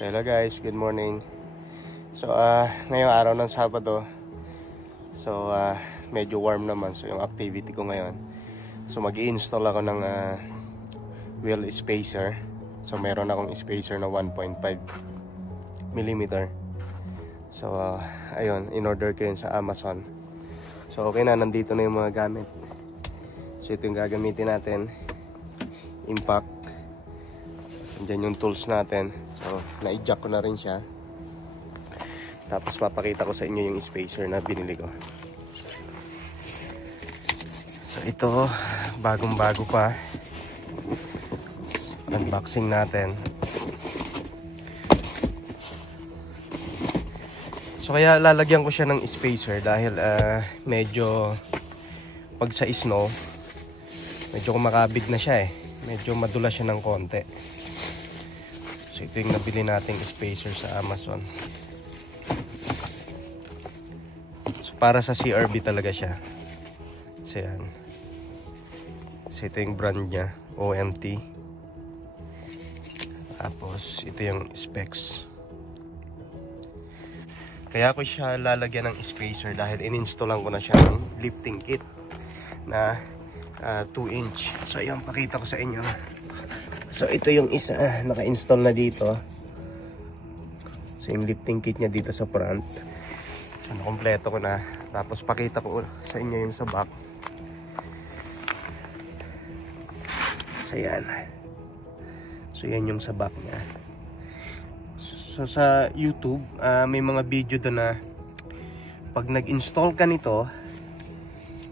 So hello guys, good morning. So ngayong araw ng Sabado. So medyo warm naman, so yung activity ko ngayon. So mag-i-install ako ng wheel spacer. So meron akong spacer na 1.5 mm. So ayun, in-order ko yun sa Amazon. So okay na, nandito na yung mga gamit. So ito yung gagamitin natin. Impact. So dyan yung tools natin. So na-eject ko na rin siya. Tapos papakita ko sa inyo yung spacer na binili ko. So ito, bagong-bago pa. Unboxing natin. So kaya lalagyan ko siya ng spacer dahil medyo pag sa snow, medyo kumakabig na siya eh. Medyo madula siya ng konti. So ito yung nabili nating spacer sa Amazon. So para sa CRB talaga siya. So yan. So ito yung brand niya, OMT. Tapos ito yung specs. Kaya ko siya lalagyan ng spacer dahil in-installan ko na siya ng lifting kit na 2 inch. So ayun, pakita ko sa inyo. So ito yung isa, naka-install na dito. So yung lifting kit niya dito sa front. So nakompleto ko na. Tapos pakita ko sa inyo yung sa back. So yan. So yan yung sa back niya. So sa YouTube, may mga video doon na pag nag-install ka nito,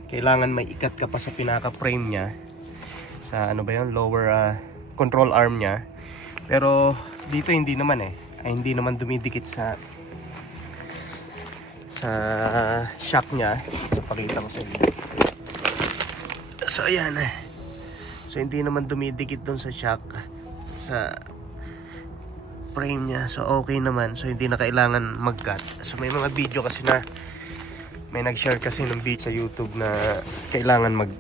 kailangan may ikat ka pa sa pinaka-frame niya. Sa ano ba yun? Lower control arm niya. Pero dito hindi naman eh. Ay, hindi naman dumidikit sa shock niya. So pakita ko sa inyo. So ayan. So hindi naman dumidikit doon sa shock, sa frame niya. So okay naman. So hindi na kailangan mag-cut. So may mga video kasi na may nag-share kasi ng video sa YouTube na kailangan mag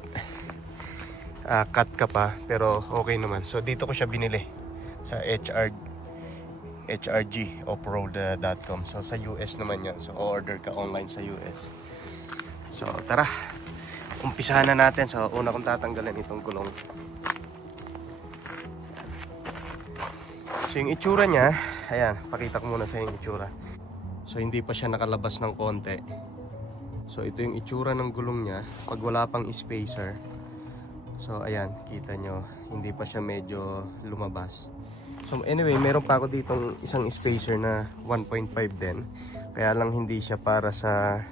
cut ka pa, pero okay naman. So dito ko siya binili sa hrg.offroad.com. So sa US naman yan. So order ka online sa US. So tara, umpisahan na natin. So una kong tatanggalan itong gulong. So yung itsura niya, ayan, pakita ko muna sa yung itsura. So hindi pa siya nakalabas ng konti. So ito yung itsura ng gulong niya pag wala pang spacer. So ayan, kita nyo, hindi pa siya medyo lumabas. So anyway, meron pa ako ditong isang spacer na 1.5 din. Kaya lang hindi siya para sa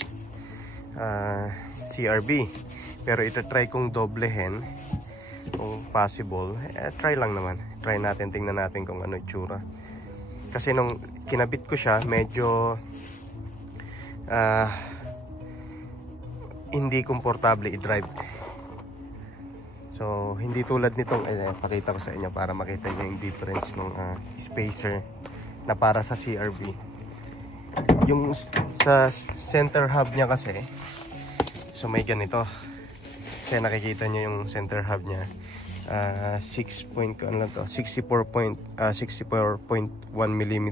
CRB. Pero ito try kong doblehin kung possible. Try lang naman. Try natin, tingnan natin kung ano itsura. Kasi nung kinabit ko siya, medyo hindi komportable i-drive. So hindi tulad nitong pakita ko sa inyo para makita niyo yung difference ng spacer na para sa CRB. Yung sa center hub niya kasi, so may ganito. Kasi nakikita niyo yung center hub niya, 64.1 mm.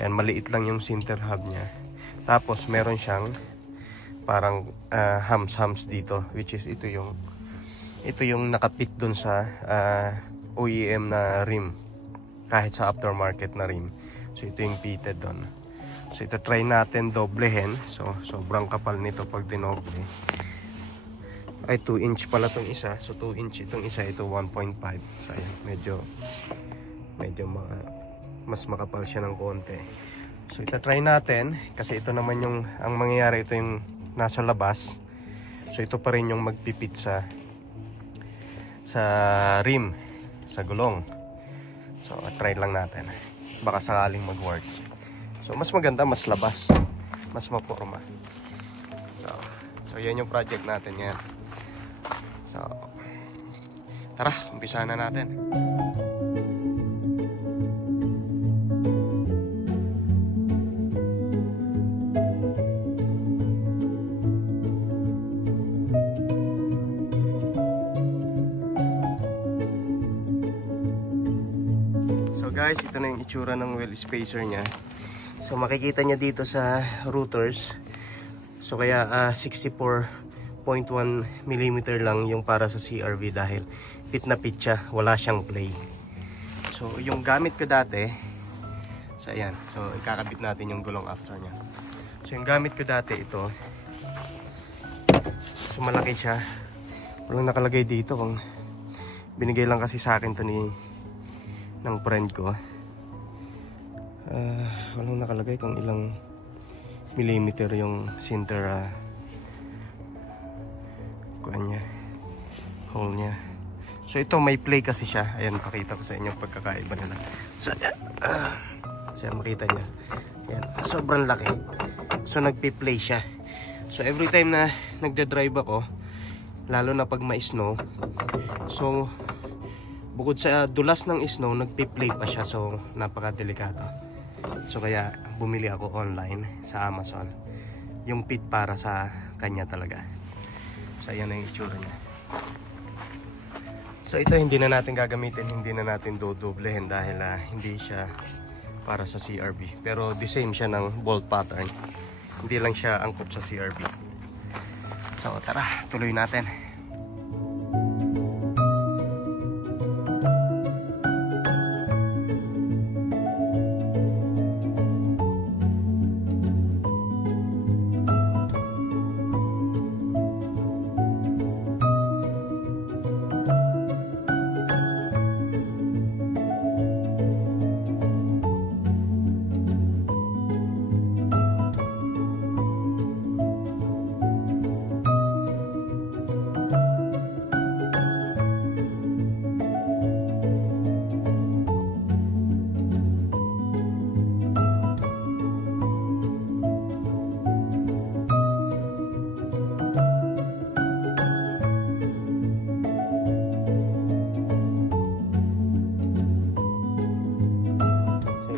Ayan, maliit lang yung center hub niya. Tapos meron siyang parang hams dito, which is ito yung nakapit dun sa OEM na rim, kahit sa aftermarket na rim. So ito yung pitted dun. So ito try natin doblehin. So sobrang kapal nito pag dinoble. Ay 2 inch pala tong isa. So 2 inch itong isa, ito 1.5. So ayan, medyo mas makapal siya ng konti. So ito try natin kasi ito naman yung ang mangyayari, ito yung nasa labas. So ito pa rin yung magpipit sa rim, sa gulong. So try lang natin, baka sakaling mag-work. So mas maganda, mas labas, mas maporma. So yan yung project natin yan. So tara, umpisahan na natin. guys, ito na yung itsura ng well spacer niya. So makikita niya dito sa routers. So kaya 64.1 mm lang yung para sa CRV dahil fit na fit siya, wala siyang play. So yung gamit ko dati, so ayan, so ikakabit natin yung gulong after niya. So yung gamit ko dati ito, so malaki siya, walang nakalagay dito kung binigay lang kasi sa akin to ng friend ko. Walang nakalagay kung ilang millimeter yung center kuan niya, hole niya. So ito may play kasi siya. Ayan, pakita ko sa inyo pagkakaiba nila. So kasi makita niya, ayan, sobrang laki. So nagpi-play siya. So every time na nagda-drive ako, lalo na pag ma-snow, so bukod sa dulas ng snow, nagpi-play pa siya. So napaka-delikado. So kaya bumili ako online sa Amazon yung pit para sa kanya talaga. So ayan na yung itsura niya. So ito hindi na natin gagamitin, hindi na natin dodoblehin dahil hindi siya para sa CRV. Pero the same siya ng bolt pattern, hindi lang siya angkop sa CRV. So tara, tuloy natin.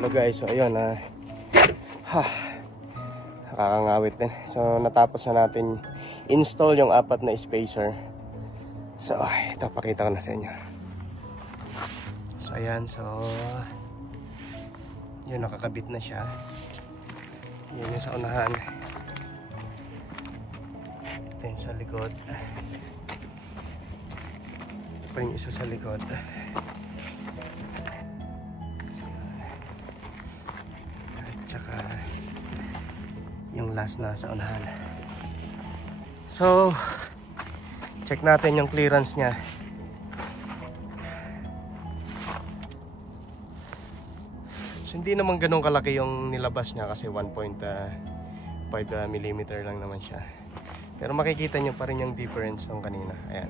Guys, so ayun nakakangawit din. So natapos na natin install yung 4 na spacer. So ito, pakita ko na sa inyo. So ayan, so yun, nakakabit na siya. Yun yung sa unahan, ito yung sa likod, ito pa yung isa sa likod. Tsaka yung last na sa unahan. So check natin yung clearance niya. So hindi naman ganun kalaki yung nilabas niya kasi 1.5 mm lang naman siya. Pero makikita nyo pa rin yung difference ng kanina. Ayan.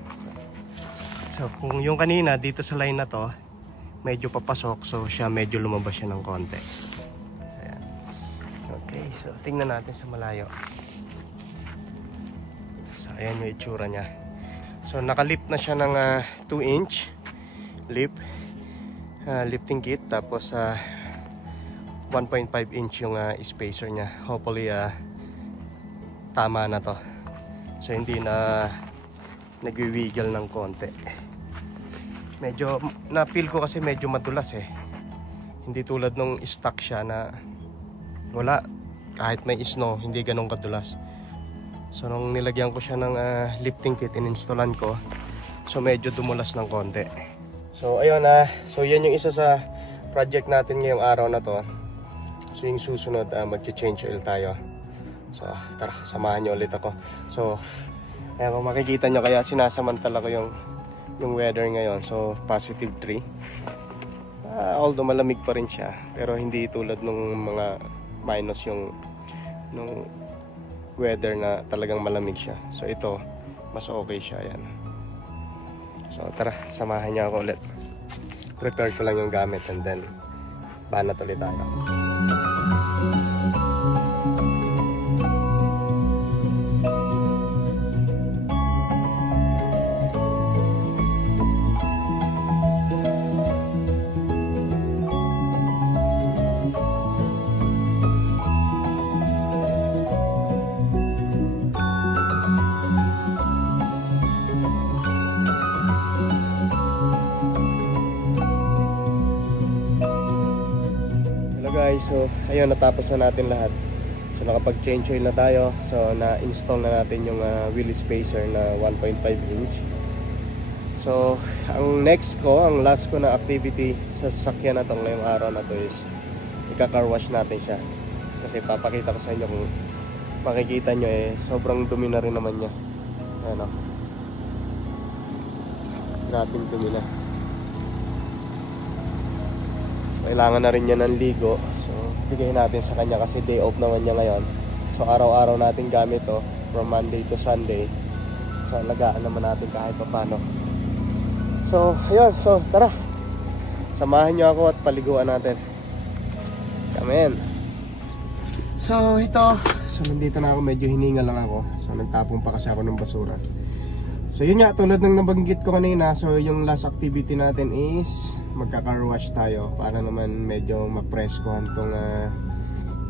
So kung yung kanina dito sa line na to medyo papasok, so siya medyo lumabas siya ng konti. Okay, so tingnan natin sa malayo. So ayan yung itsura niya. So nakalip na siya ng 2-inch lifting kit, tapos 1.5 inch yung spacer niya. Hopefully tama na to. So hindi na nagwi-wiggle ng konti. Medyo na-feel ko kasi medyo madulas Hindi tulad nung stock siya na wala, kahit may snow hindi ganun kadulas. So nung nilagyan ko siya ng lifting kit, ininstallan ko, so medyo dumulas ng konti. So ayun so yan yung isa sa project natin ngayong araw na to. So yung susunod mag-change oil tayo. So tara, samahan nyo ulit ako. So ayan, kung makikita nyo, kaya sinasamantala ko yung weather ngayon. So positive 3, although malamig pa rin siya, pero hindi tulad nung mga minus yung nung weather na talagang malamig siya. So ito mas okay siya. Yan. So tara, samahan niyo ako ulit. Prepare ko lang yung gamit and then banat ulit tayo. guys, so ayun, natapos na natin lahat. So nakapag-change oil na tayo. So na-install na natin yung wheel spacer na 1.5 inch. So ang next ko, ang last ko na activity sa sasakyan na to ngayong araw na to is ika-car wash natin siya. Kasi papakita ko sa inyo, kung makikita nyo sobrang dumi na rin naman niya. Ayan o, grabing dumi na. So kailangan na rin niya ng ligo. Bigay natin sa kanya kasi day off naman niya ngayon. So araw-araw natin gamit to from Monday to Sunday. So alagaan naman natin kahit paano. So ayun, so tara, samahan niyo ako at paliguan natin. Come in. So ito, so nandito na ako, medyo hininga lang ako. So nagtapong pa kasi ako ng basura. So yun nga, tulad ng nabanggit ko kanina, so yung last activity natin is magka-car wash tayo para naman medyo ma-preskohan tong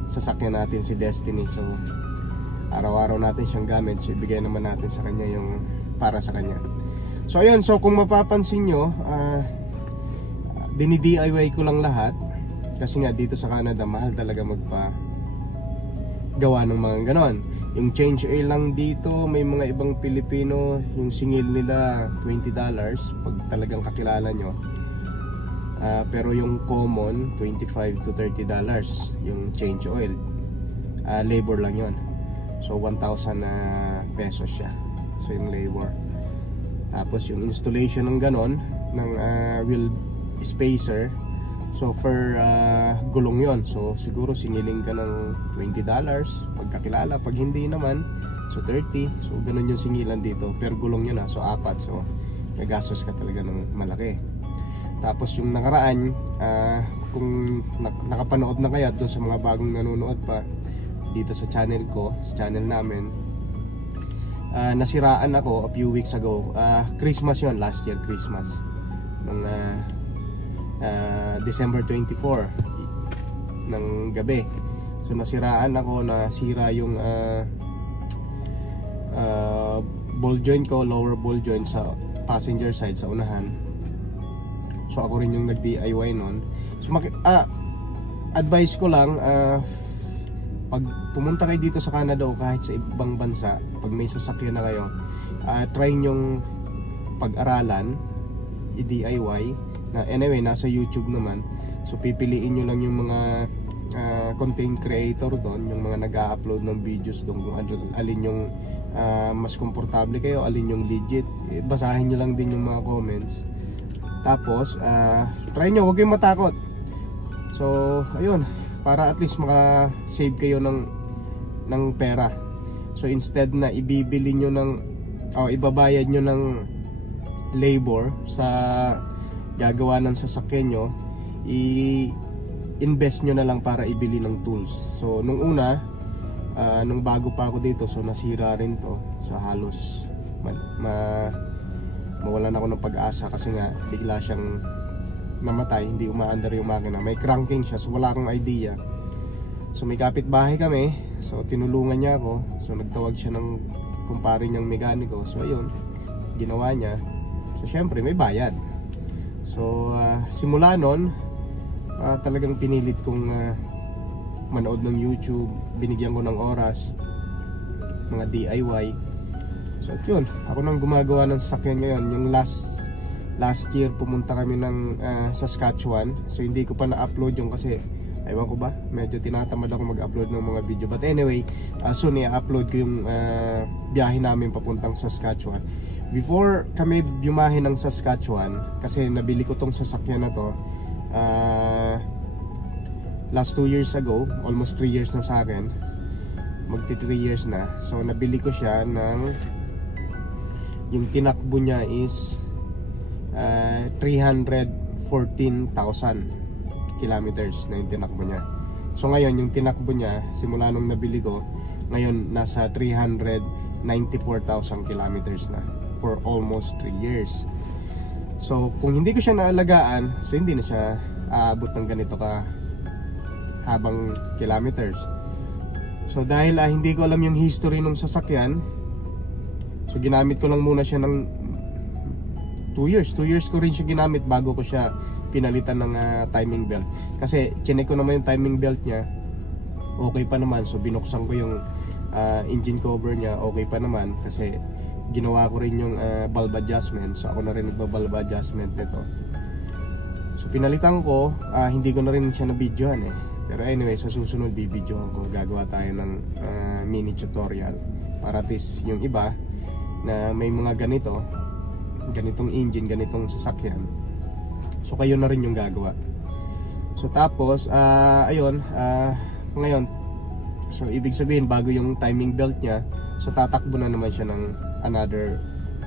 sasakyan natin, si Destiny. So araw-araw natin siyang gamit, so ibigay naman natin sa kanya yung para sa kanya. So ayun, so kung mapapansin nyo, dini-DIY ko lang lahat kasi nga dito sa Canada mahal talaga gawa ng mga ganon. Yung change oil lang dito, may mga ibang Pilipino, yung singil nila $20 pag talagang kakilala nyo. Pero yung common, $25 to $30 yung change oil. Labor lang yon. So 1,000 pesos siya. So yung labor. Tapos yung installation ng ganon, ng wheel spacer, so per gulong yon. So siguro singiling ka ng $20 pagkakilala. Pag hindi naman, so 30. So ganun yung singilan dito. Per gulong yun so 4. So gagastos ka talaga ng malaki. Tapos yung nakaraan, kung nakapanood na kaya doon sa mga bagong nanonood pa dito sa channel ko, sa channel namin, nasiraan ako a few weeks ago. Christmas yon, last year Christmas, nung December 24 ng gabi. So nasiraan ako, nasira yung ball joint ko, lower ball joint sa passenger side sa unahan. So ako rin yung nag-DIY nun. So advice ko lang, pag pumunta kayo dito sa Canada o kahit sa ibang bansa, pag may sasakyan na kayo, try nyong pag-aralan, i-DIY. Anyway, nasa YouTube naman. So pipiliin nyo lang yung mga content creator doon, yung mga nag-upload ng videos doon, kung alin yung mas komportable kayo, alin yung legit. Basahin nyo lang din yung mga comments. Tapos try nyo, huwag kayong matakot. So ayun, para at least maka-save kayo ng pera. So instead na ibibili nyo ibabayad nyo ng labor sa gagawa ng sasakyan nyo, i-invest nyo na lang para ibili ng tools. So nung una, nung bago pa ako dito, so nasira rin to. So halos mawalan ako ng pag-asa kasi nga bigla siyang namatay, hindi umaandar yung makina. May cranking siya, so wala akong idea. So may kapitbahay kami, so tinulungan niya ako. So nagtawag siya ng kumpare niyang mekaniko. So ayun, ginawa niya. So syempre may bayad. So simula nun, talagang pinilit kong manood ng YouTube. Binigyan ko ng oras, mga DIY. So yun, ako nang gumagawa ng sasakyan ngayon. Yung last year pumunta kami ng Saskatchewan. So hindi ko pa na-upload yung kasi ewan ko ba, medyo tinatamad ako mag-upload ng mga video. But anyway, soon i-upload ko yung biyahe namin papuntang Saskatchewan. Before kami bumahe ng Saskatchewan, kasi nabili ko tong sasakyan na to last 2 years ago, almost 3 years na sa akin, magti 3 years na. So nabili ko siya ng, yung tinakbo niya is 314,000 kilometers na yung tinakbo niya. So ngayon yung tinakbo niya simula nung nabili ko, ngayon nasa 394,000 kilometers na for almost 3 years. So kung hindi ko siya naalagaan, so hindi na siya aabot ng ganito ka habang kilometers. So dahil hindi ko alam yung history ng sasakyan, so ginamit ko lang muna siya ng 2 years. 2 years ko rin siya ginamit bago ko siya pinalitan ng timing belt. Kasi chinek ko naman yung timing belt niya, okay pa naman. So binuksan ko yung engine cover niya, okay pa naman. Kasi ginawa ko rin yung valve adjustment. So ako na rin nagba-valve adjustment nito. So pinalitan ko, hindi ko na rin siya na-videohan eh. Pero anyway, sa susunod bibidyohan ko. Gagawa tayo ng mini tutorial para at least yung iba na may mga ganitong engine, ganitong sasakyan, so kayo na rin yung gagawa. So tapos ayun, ngayon, so ibig sabihin bago yung timing belt nya, so tatakbo na naman siya ng another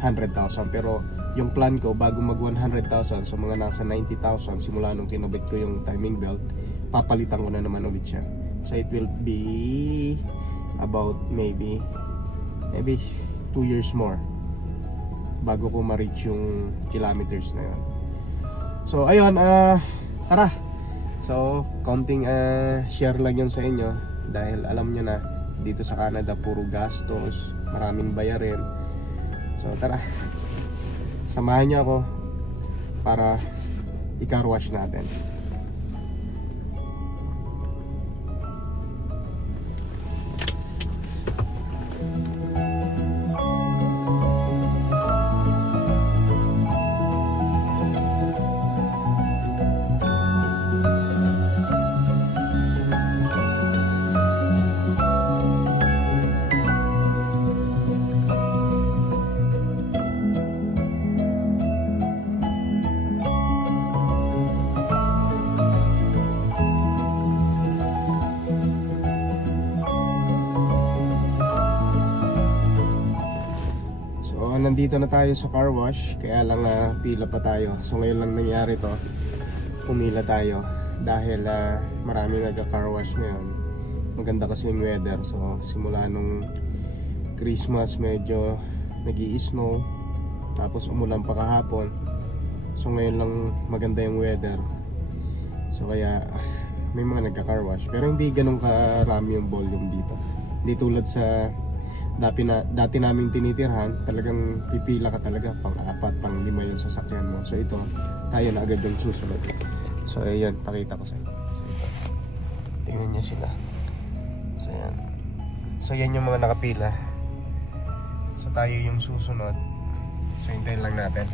100,000. Pero yung plan ko bago mag 100,000, so mga nasa 90,000 simula nung kinabit ko yung timing belt, papalitan ko na naman ulit siya. So it will be about maybe 2 years more bago ko ma-reach yung kilometers na yun. So ayun, tara. So counting share lang yun sa inyo, dahil alam nyo na dito sa Canada puro gastos, maraming bayarin. So tara, samahan nyo ako para i-car wash natin. Nandito na tayo sa car wash, kaya lang pila pa tayo. So ngayon lang nangyari to, pumila tayo dahil marami nagka-car wash ngayon. Maganda kasi yung weather. So simula nung Christmas medyo nag-i-snow, tapos umulan pa kahapon. So ngayon lang maganda yung weather, so kaya may mga nagka-car wash. Pero hindi ganun karami yung volume dito. Hindi tulad sa dati naming tinitirhan, talagang pipila ka talaga, pang-4, pang-5 yung sasakyan mo. So ito, tayo na agad yung susunod. So ayan, pakita ko sa inyo. So ito, tingnan nyo sila. So ayan. So yan yung mga nakapila. So tayo yung susunod. So hintayin lang natin.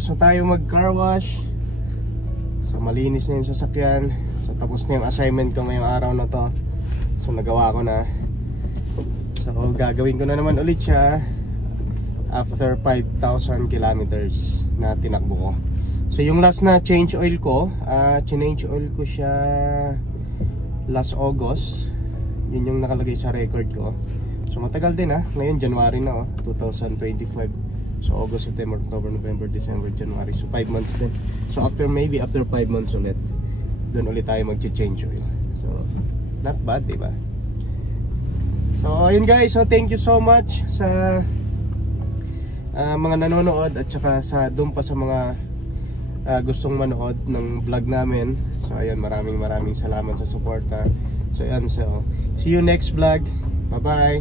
tapos na tayo mag car wash. So malinis na yung sasakyan. So tapos na yung assignment ko ngayong araw na to. So nagawa ko na. So gagawin ko na naman ulit siya after 5,000 kilometers na tinakbo ko. So yung last na change oil ko, change oil ko siya last August. Yun yung nakalagay sa record ko. So matagal din ngayon January na 2025. So August, September, October, November, December, January. So 5 months din. So maybe after 5 months ulit, doon ulit tayo mag-change oil. So not bad, diba? So ayun guys, so thank you so much sa mga nanonood at saka doon pa sa mga gustong manood ng vlog namin. So ayun, maraming salamat sa suporta. So ayan, so see you next vlog. Bye bye.